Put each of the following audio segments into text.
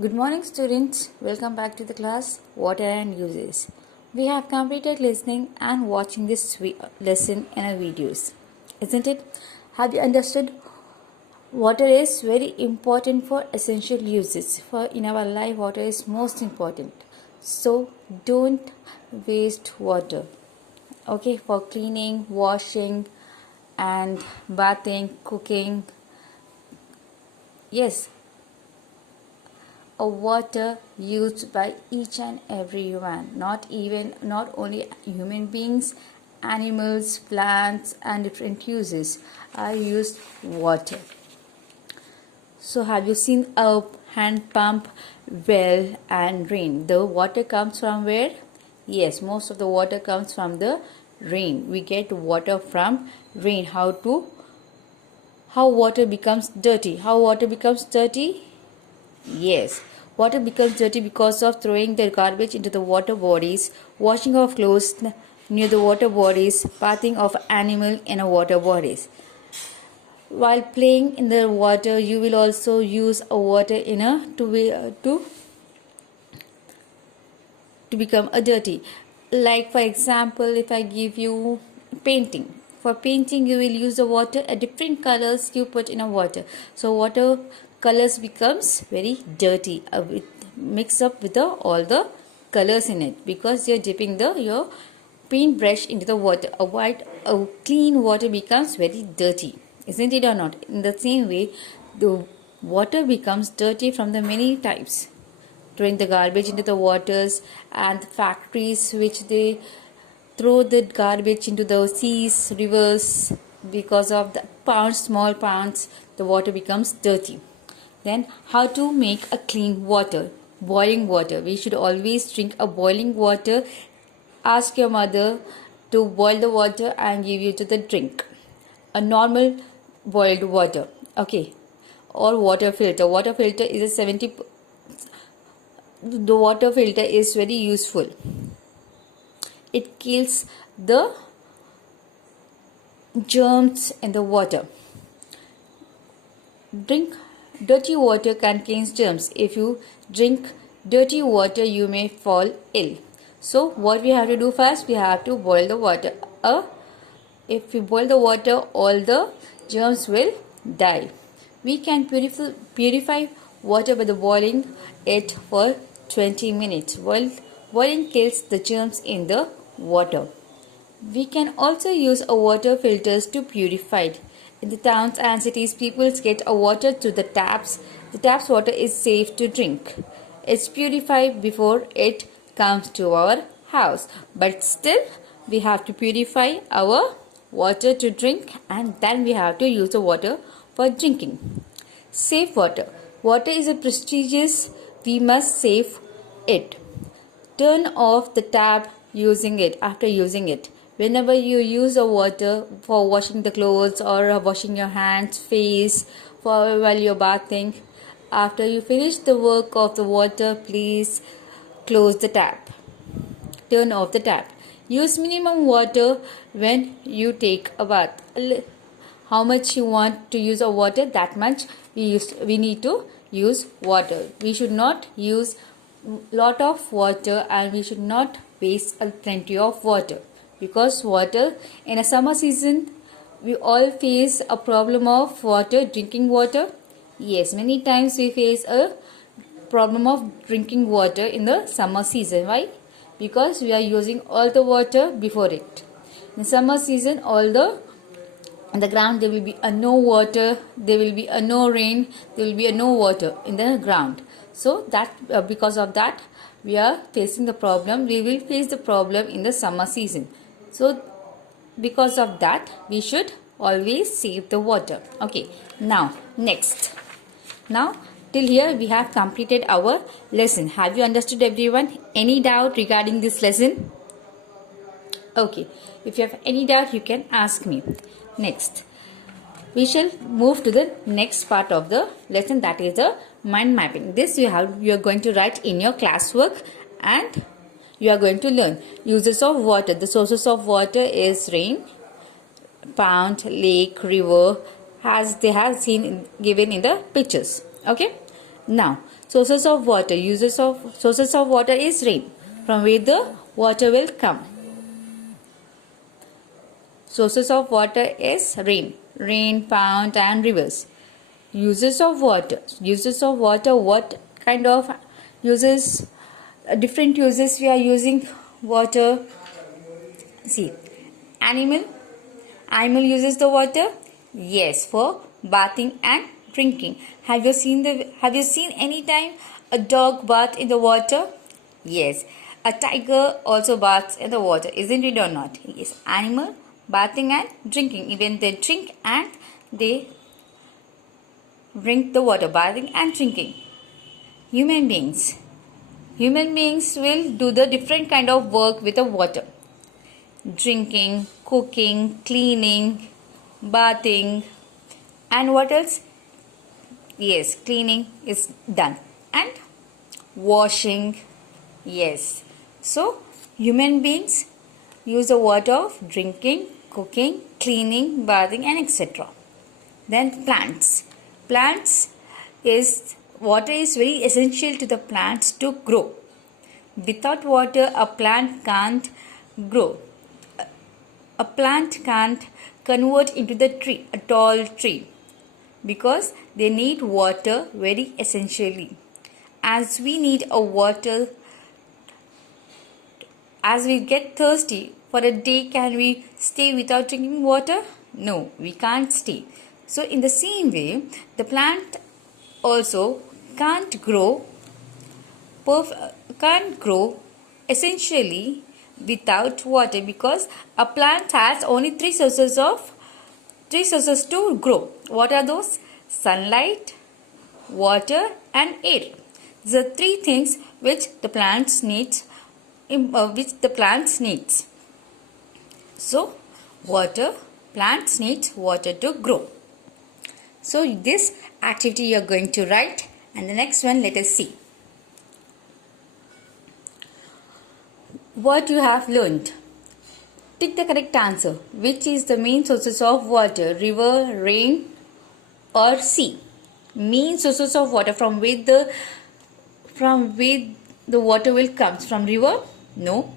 Good morning, students. Welcome back to the class Water and Uses. We have completed listening and watching this lesson in our videos, isn't it? Have you understood? Water is very important for essential uses. For in our life, water is most important. So don't waste water. Okay, for cleaning, washing, and bathing, cooking. Yes, a water used by each and every human, not only human beings, animals, plants, and different uses are used water. So have you seen a hand pump, well, and rain? The water comes from where? Yes, most of the water comes from the rain. We get water from rain. How water becomes dirty? How water becomes dirty? Yes, water becomes dirty because of throwing the garbage into the water bodies, washing of clothes near the water bodies, bathing of animal in a water bodies. While playing in the water, you will also use a water in a to become a dirty. Like for example, if I give you painting. For painting, you will use the water, different colors you put in a water. So water colors becomes very dirty, mix up with all the colors in it, because you're dipping your paintbrush into the water. A clean water becomes very dirty, isn't it or not? In the same way, the water becomes dirty from the many types, throwing the garbage into the waters, and the factories which they throw the garbage into the seas, rivers. Because of the small ponds, the water becomes dirty. Then how to make a clean water? Boiling water. We should always drink a boiling water. Ask your mother to boil the water and give you to the drink. A normal boiled water, okay, or water filter. Water filter is a 70. The water filter is very useful. It kills the germs in the water. Drink dirty water contains germs. If you drink dirty water, you may fall ill. So what we have to do first, we have to boil the water. If we boil the water, all the germs will die. We can purify water by the boiling it for 20 minutes. Boiling kills the germs in the water. We can also use water filters to purify it. In the towns and cities, people get water through the taps. The tap's water is safe to drink. It's purified before it comes to our house. But still, we have to purify our water to drink, and then we have to use the water for drinking. Safe water. Water is a prestigious. We must save it. Turn off the tap after using it. Whenever you use the water for washing the clothes or washing your hands, face, while you're bathing, after you finish the work of the water, please close the tap. Turn off the tap. Use minimum water when you take a bath. How much you want to use of water, that much we need to use water. We should not use lot of water, and we should not waste plenty of water, because water in a summer season, we all face a problem of drinking water. Yes, many times we face a problem of drinking water in the summer season. Why? Because we are using all the water before it. In summer season, on the ground there will be no water, there will be no rain, there will be no water in the ground. So that because of that, we are facing the problem. We will face the problem in the summer season. So because of that, we should always save the water. Okay, now next. Now till here we have completed our lesson. Have you understood, everyone? Any doubt regarding this lesson? Okay, if you have any doubt, you can ask me. Next, we shall move to the next part of the lesson, that is the mind mapping. This you are going to write in your classwork, and you are going to learn uses of water. The sources of water is rain, pond, lake, river, as they have given in the pictures. Okay, Now, sources of water. Uses of sources of water is rain. From where the water will come. Sources of water is rain, pond and rivers. Uses of water. Uses of water. What kind of uses? Different uses we are using water. See, animal. Animal uses the water. Yes, for bathing and drinking. Have you seen any time a dog bath in the water? Yes. A tiger also baths in the water, isn't it or not? Yes. Animal bathing and drinking. Even they drink and they drink the water, bathing and drinking. Human beings. Human beings will do the different kind of work with the water. Drinking, cooking, cleaning, bathing, and what else? Yes, cleaning is done. And washing. Yes. So, human beings use the water of drinking, cooking, cleaning, bathing and etc. Then plants. Plants is water is very essential to the plants to grow. Without water, a plant can't grow. A plant can't convert into the tree, a tall tree, because they need water very essentially. As we need a water, as we get thirsty for a day, can we stay without drinking water? No, we can't stay. So in the same way, the plant also can't grow essentially without water, because a plant has only three sources to grow. What are those? Sunlight, water and air. The three things which the plants needs. So plants needs water to grow. So this activity you are going to write, and the next one let us see what you have learned. Tick the correct answer. Which is the main sources of water? River, rain or sea? Main sources of water, from where the water will come. From river? No.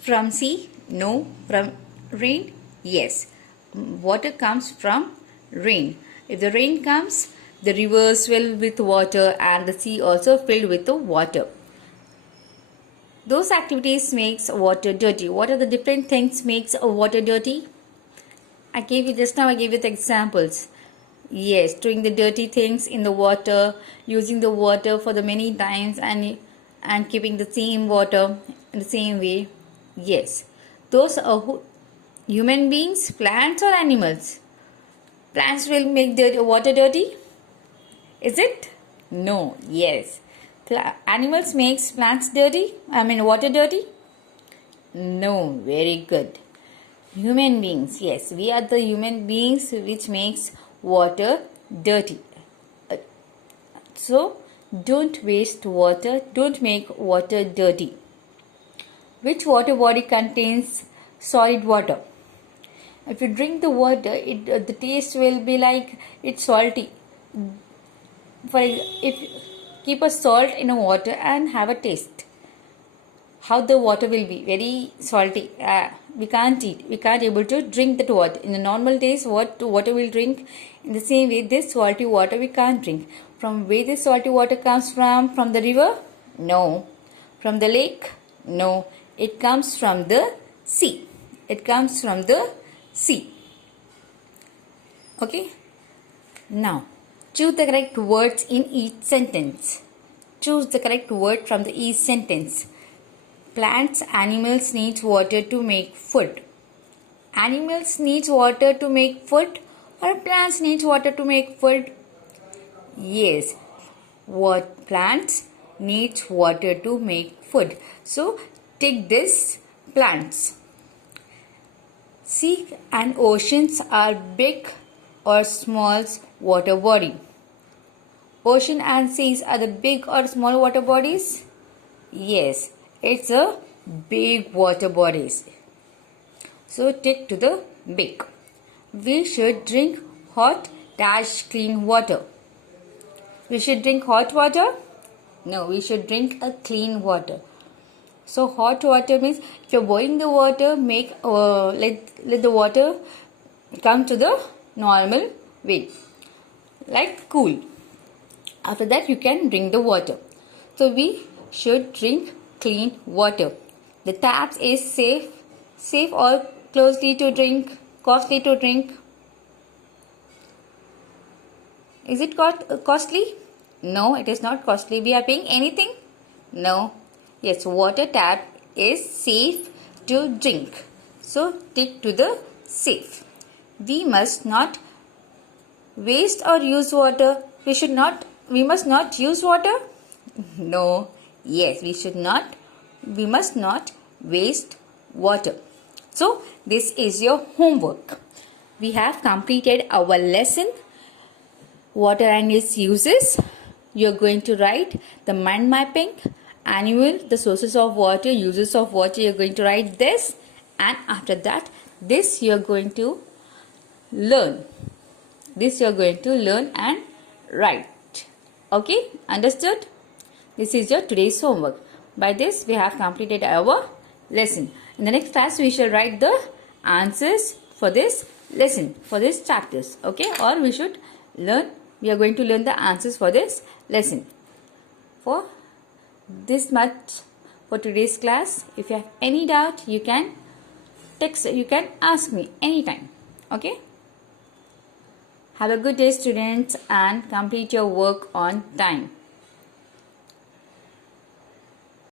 From sea? No. From rain? Yes. Water comes from rain. If the rain comes, the rivers fill with water and the sea also filled with the water. Those activities makes water dirty. What are the different things makes water dirty? I gave you the examples. Yes, doing the dirty things in the water, using the water for the many times and keeping the same water in the same way. Yes, those are human beings, plants or animals. Plants will make water dirty. Is it? No. Yes. Animals makes plants dirty? Water dirty? No. Very good. Human beings. Yes, we are the human beings which makes water dirty. So, don't waste water. Don't make water dirty. Which water body contains solid water? If you drink the water, the taste will be like it's salty. If you keep a salt in a water and have a taste, how the water will be? Very salty. We can't eat. We can't able to drink that water. In the normal days, what water we'll drink? In the same way, this salty water we can't drink. From where this salty water comes from? From the river? No. From the lake? No. It comes from the sea. It comes from the sea. Okay. Now, choose the correct words in each sentence. Choose the correct word from each sentence. Plants, animals need water to make food. Animals need water to make food, or plants need water to make food? Yes. What plants need water to make food? So take this plants. Sea and oceans are big or small water body. Ocean and seas are the big or small water bodies? Yes, it's a big water bodies. So take to the big. We should drink hot clean water. We should drink hot water? No, we should drink a clean water. So hot water means if you're boiling the water, let the water come to the normal way, like cool. After that you can drink the water. So we should drink clean water. The taps is safe or costly to drink? Is it costly? No, it is not costly. We are paying anything? No. Yes, water tap is safe to drink. So tick to the safe. We must not waste or use water. We must not use water? No. Yes, we must not waste water. So this is your homework. We have completed our lesson, water and its uses. You are going to write the mind mapping, annual, the sources of water, uses of water. You are going to write this, and after that, this you are going to learn. This you are going to learn and write. Okay, understood? This is your today's homework. By this, we have completed our lesson. In the next class, we shall write the answers for this lesson, for this chapters. Okay, or we are going to learn the answers for this lesson. For this much for today's class. If you have any doubt, you can ask me anytime. Okay. Have a good day, students, and complete your work on time.